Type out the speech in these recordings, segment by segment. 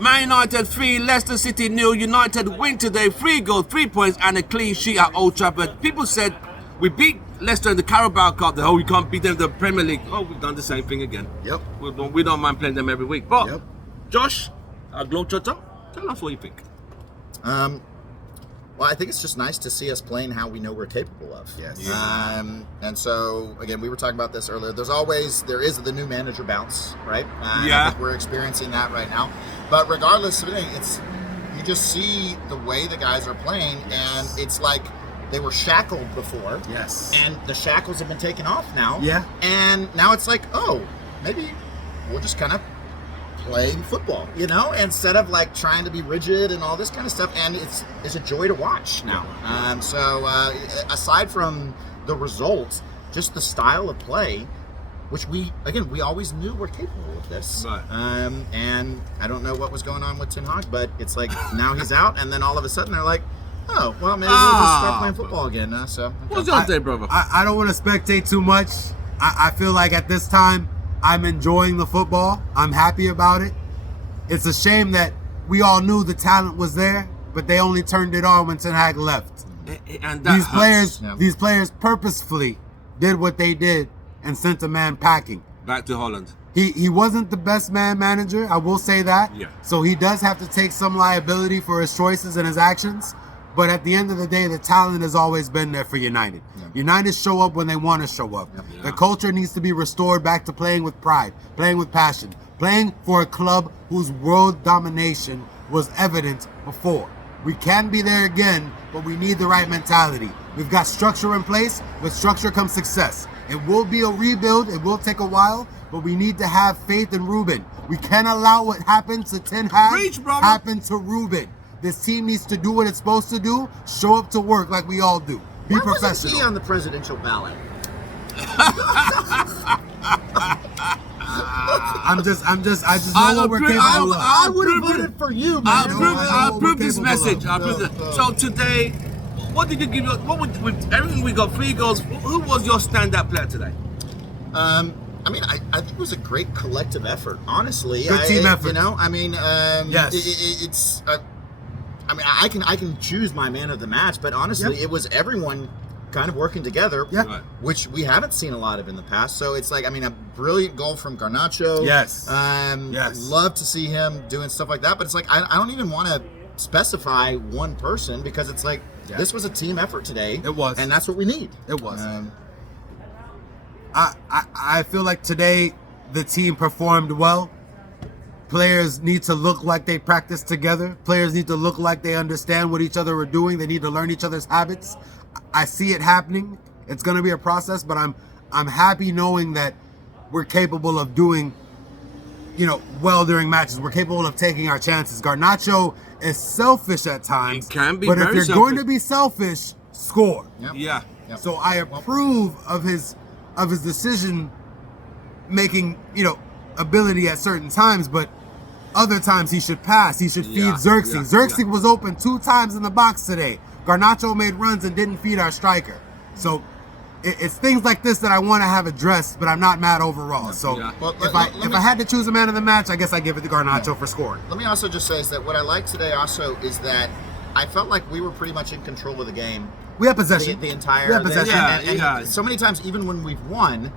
Man United 3, Leicester City 0. United win today, 3 goals, 3 points, and a clean sheet at Old Trafford. People said we beat Leicester in the Carabao Cup. We can't beat them in the Premier League. Oh, we've done the same thing again. Yep. We don't mind playing them every week. But, Josh, our Globetrotter, tell us what you think. Well, I think it's just nice to see us playing how we know we're capable of. Yes. And so, again, we were talking about this earlier. There is the new manager bounce, right? I think we're experiencing that right now. But regardless of anything, you just see the way the guys are playing, and it's like they were shackled before. Yes. And the shackles have been taken off now. Yeah. And now it's like, oh, maybe we'll just kind of playing football, instead of like trying to be rigid and all this kind of stuff. And it's a joy to watch now. So aside from the results, just the style of play, which we always knew we're capable of this. Right. And I don't know what was going on with Ten Hag, but it's like now he's out, and then all of a sudden they're like, oh, well, maybe we'll just start playing football again. What's your day, brother? I don't want to spectate too much. I feel like at this time, I'm enjoying the football. I'm happy about it. It's a shame that we all knew the talent was there, but they only turned it on when Ten Hag left. And These players purposefully did what they did and sent a man packing. Back to Holland. He wasn't the best man manager, I will say that. Yeah. So he does have to take some liability for his choices and his actions. But at the end of the day, the talent has always been there for United. Yeah. United show up when they want to show up. Yeah. The culture needs to be restored back to playing with pride, playing with passion, playing for a club whose world domination was evident before. We can be there again, but we need the right mentality. We've got structure in place. With structure comes success. It will be a rebuild. It will take a while, but we need to have faith in Ruben. We can't allow what happened to Ten Hag happen to Ruben. This team needs to do what it's supposed to do. Show up to work like we all do. Be Why professional. Wasn't he on the presidential ballot? I just know what we're capable of. I would have voted for you, man. I'll prove this message. So today, what did you give? With everything we got, 3 goals. Who was your standout player today? I think it was a great collective effort. Honestly, Good team effort. Yes. I can choose my man of the match, but honestly, it was everyone kind of working together, which we haven't seen a lot of in the past. So it's like, a brilliant goal from Garnacho. Yes. Love to see him doing stuff like that, but it's like, I don't even want to specify one person, because it's like, this was a team effort today. It was. And that's what we need. It was. I feel like today the team performed well. Players need to look like they practice together. Players need to look like they understand what each other are doing. They need to learn each other's habits. I see it happening. It's going to be a process, but I'm happy knowing that we're capable of doing, well during matches. We're capable of taking our chances. Garnacho is selfish at times. It can be, but very if you're going to be selfish, score. Yep. Yeah. Yep. So I approve of his decision making, ability at certain times, but other times he should pass. He should feed Xerxes. Xerxes was open 2 times in the box today. Garnacho made runs and didn't feed our striker. So it's things like this that I want to have addressed, but I'm not mad overall. So if I had to choose a man of the match, I guess I give it to Garnacho for scoring. Let me also just say is that what I like today also is that I felt like we were pretty much in control of the game. We have possession. The entire We have possession. and so many times, even when we've won,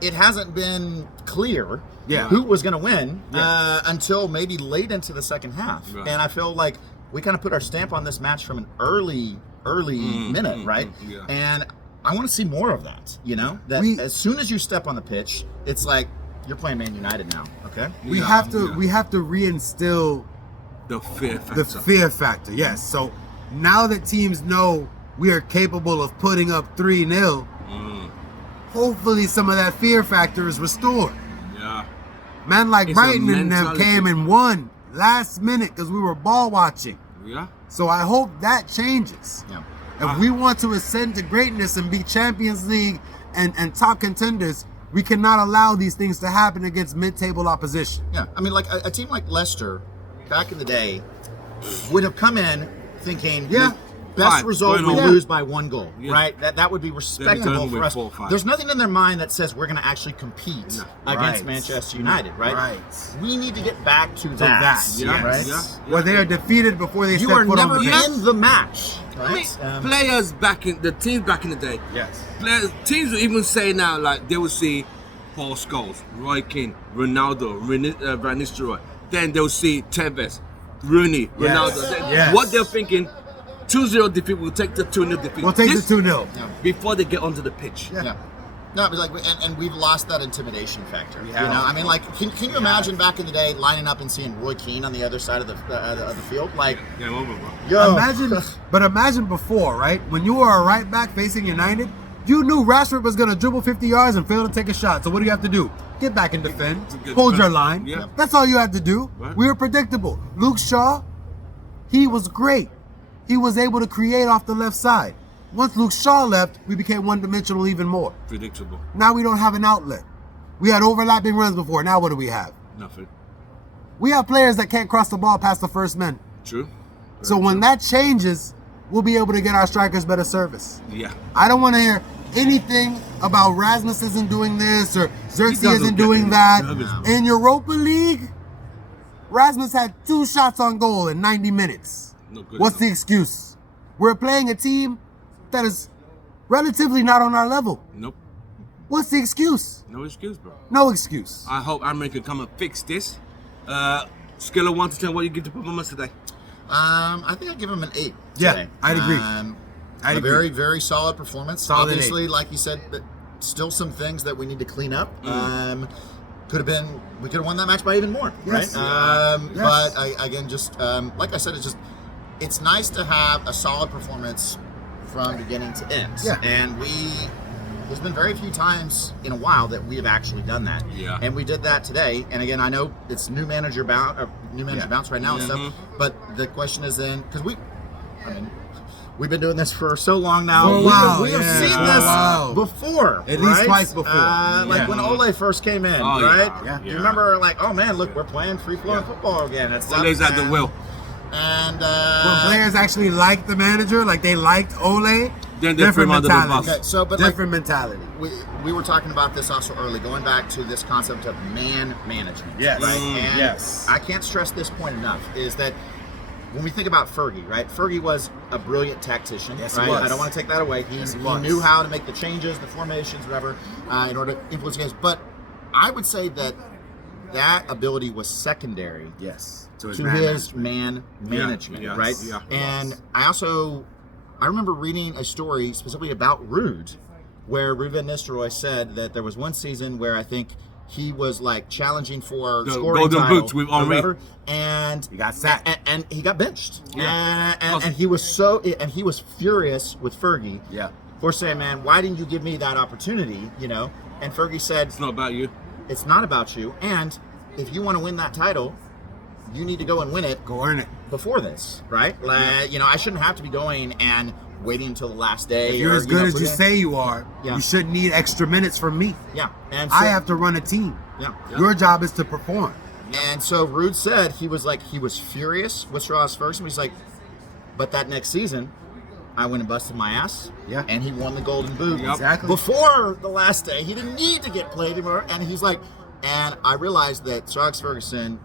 it hasn't been clear who was going to win until maybe late into the second half. Right. And I feel like we kind of put our stamp on this match from an early minute, right? Yeah. And I want to see more of that, that as soon as you step on the pitch, it's like you're playing Man United now, okay? We have to reinstill the fear factor. The fear factor, yes. So now that teams know we are capable of putting up 3-0, hopefully some of that fear factor is restored. Yeah. Man like Brighton and them came and won last minute because we were ball watching. Yeah. So I hope that changes. Yeah. If we want to ascend to greatness and be Champions League and top contenders, we cannot allow these things to happen against mid-table opposition. Yeah. Like a team like Leicester back in the day would have come in thinking, best Five. result, Going we home. lose by 1 goal, Yeah. right? That would be respectable home for with us. 4 or 5. There's nothing in their mind that says we're going to actually compete against Right. Manchester United, right? Right. We need to get back to that, that, Yeah, right? yeah. Where they are defeated before they You step are foot never on the pitch. in the match, I mean, right? players back in the teams back in the day. Yes. Teams will even say now, like they will see Paul Scholes, Roy Keane, Ronaldo, Van Nistelrooy. Then they'll see Tevez, Rooney, Ronaldo. Then Yes. What they're thinking, 2-0 defeat, we'll take the 2-0 defeat. We'll take This- the 2-0. before they get onto the pitch. Yeah. No, but like, and we've lost that intimidation factor. We You have. know, I mean, like, can you imagine back in the day lining up and seeing Roy Keane on the other side of the field? Like, Game over, bro. yo, Imagine before, right? When you were a right back facing United, you knew Rashford was going to dribble 50 yards and fail to take a shot. So what do you have to do? Get back and defend. Get Hold your defend. line. Yeah. That's all you had to do. Right. We were predictable. Luke Shaw, he was great. He was able to create off the left side. Once Luke Shaw left, we became one-dimensional even more. Predictable. Now we don't have an outlet. We had overlapping runs before. Now what do we have? Nothing. We have players that can't cross the ball past the first men. True. So when that changes, we'll be able to get our strikers better service. Yeah. I don't want to hear anything about Rasmus isn't doing this or Xerxes He doesn't isn't get doing any that. service, bro. In Europa League, Rasmus had 2 shots on goal in 90 minutes. Not good What's enough. the excuse? We're playing a team that is relatively not on our level. Nope. What's the excuse? No excuse, bro. No excuse. I hope Amrin can come and fix this. Scale of 1 to 10, what do you give to performance today? I think I'd give him an 8 Yeah, today. I'd agree. I'd a agree. very, very solid performance. Solid Obviously, like you said, but still some things that we need to clean up. We could have won that match by even more, Yes. right? Yes. But again, just like I said, it's nice to have a solid performance from beginning to end. Yeah. And there's been very few times in a while that we have actually done that. Yeah. And we did that today. And again, I know it's new manager bounce right now and stuff. But the question is then, because we've been doing this for so long now. For a We while, we have yeah. seen For a this while. before. At least right? twice before. Like Yeah. when Ole first came in, Oh, yeah. right? Yeah. You remember, like, oh man, look, we're playing free-flowing football again. It's Ole's at the wheel. And When players actually liked the manager, like they liked Ole, Then they different threw him under the mentality. bus. Okay, so, but like, different mentality. we were talking about this also early, going back to this concept of man management. Yes. Right? And Yes. I can't stress this point enough, is that when we think about Fergie, right? Fergie was a brilliant tactician, Yes, he right? was. I don't want to take that away. He Yes, he was. knew how to make the changes, the formations, whatever, in order to influence games. But I would say that ability was secondary Yes. To to his man management, yes, right? yeah. And I remember reading a story specifically about Ruud, where Ruud Van Nistelrooy said that there was one season where I think he was like challenging for The scoring Golden title Boots with or Henry. whatever, and He got sacked. and he got benched, Yeah. and he was furious with Fergie, Yeah. for saying, man, why didn't you give me that opportunity, you know? And Fergie said, It's not about you. it's not about you, and if you want to win that title, you need to go and win it Go earn it. before this, right? Like, you know, I shouldn't have to be going and waiting until the last day. If you're or, as good know, as you putting- say you are, Yeah. you shouldn't need extra minutes from me. Yeah, and so, I have to run a team. Yeah, Your job is to perform. and so Ruud said he was furious with Strauss first, and he's like, but that next season, I went and busted my ass. Yeah. and he won the Golden Boot. Yep. Exactly. Before the last day, he didn't need to get played anymore, and he's like, and I realized that Sir Alex Ferguson,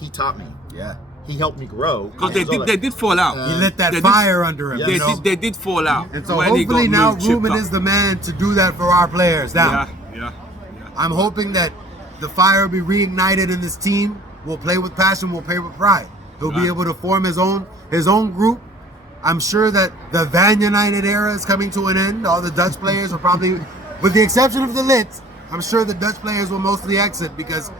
he taught me. Yeah. He helped me grow. Because And they did fall out. He lit that They did- fire under him. Yeah. They you know? did fall out. And so when he hopefully got now moved, chipped Ruben up. is the man to do that for our players. Now, Yeah. I'm hoping that the fire will be reignited in this team. We'll play with passion. We'll play with pride. He'll be Right. able to form his own group. I'm sure that the Van United era is coming to an end. All the Dutch players will probably, with the exception of the Lits, I'm sure the Dutch players will mostly exit because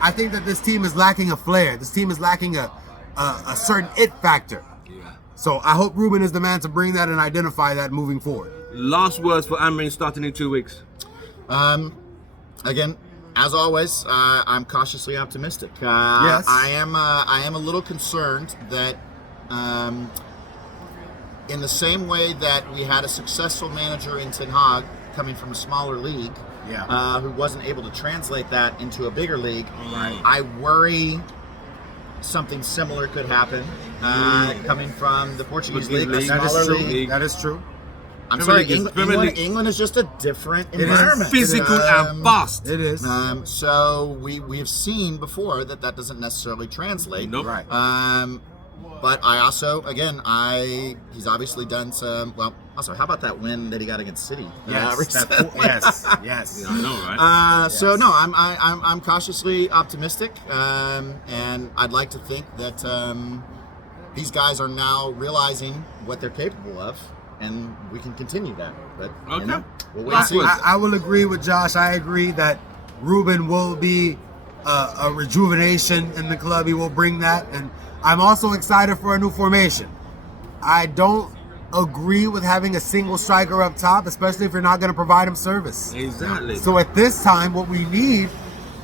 I think that this team is lacking a flair. This team is lacking a certain it factor. Yeah. So I hope Ruben is the man to bring that and identify that moving forward. Last words for Amrin starting in 2 weeks. Again, as always, I'm cautiously optimistic. Yes. I am a little concerned that, in the same way that we had a successful manager in Ten Hag coming from a smaller league, Yeah. who wasn't able to translate that into a bigger league, Right. I worry something similar could happen coming from the Portuguese league, a League. That is smaller true. league. That is true. I'm Premier sorry, League is- Premier League- England is just a different is. environment. Physical and fast. It is. So we have seen before that doesn't necessarily translate. Nope. Right. But I also, again, he's obviously done some. Well, also, how about that win that he got against City? Recently? Yes. Yeah, I know, right? So no, I'm cautiously optimistic, and I'd like to think that these guys are now realizing what they're capable of, and we can continue that. But Okay. we'll wait and see. I will agree with Josh. I agree that Ruben will be a rejuvenation in the club. He will bring that, and I'm also excited for a new formation. I don't agree with having a single striker up top, especially if you're not going to provide him service. Exactly. So at this time, what we need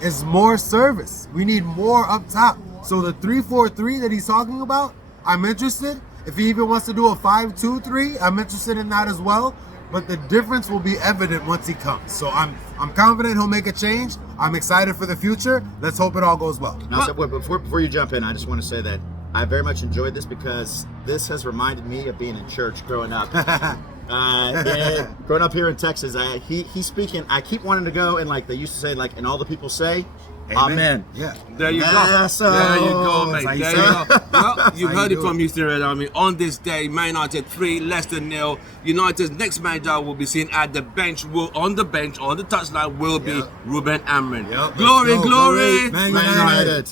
is more service. We need more up top. So the 3-4-3 that he's talking about, I'm interested. If he even wants to do a 5-2-3, I'm interested in that as well. But the difference will be evident once he comes. So I'm confident he'll make a change. I'm excited for the future. Let's hope it all goes well. Now, so before you jump in, I just want to say that I very much enjoyed this because this has reminded me of being in church growing up. Growing up here in Texas, he's speaking. I keep wanting to go, and like they used to say, like, and all the people say, Amen. Yeah. There you Yeah, so- go. There you go, That's mate. how you There say you it. go. Well, you've how heard you it do from it. Houston Red Army. On this day, Man United 3, Leicester 0. United's next manager will be seen at the bench. On the touchline will be Yep. Ruben Amorim. Yep, Glory, let's go. glory. Man Man United. United.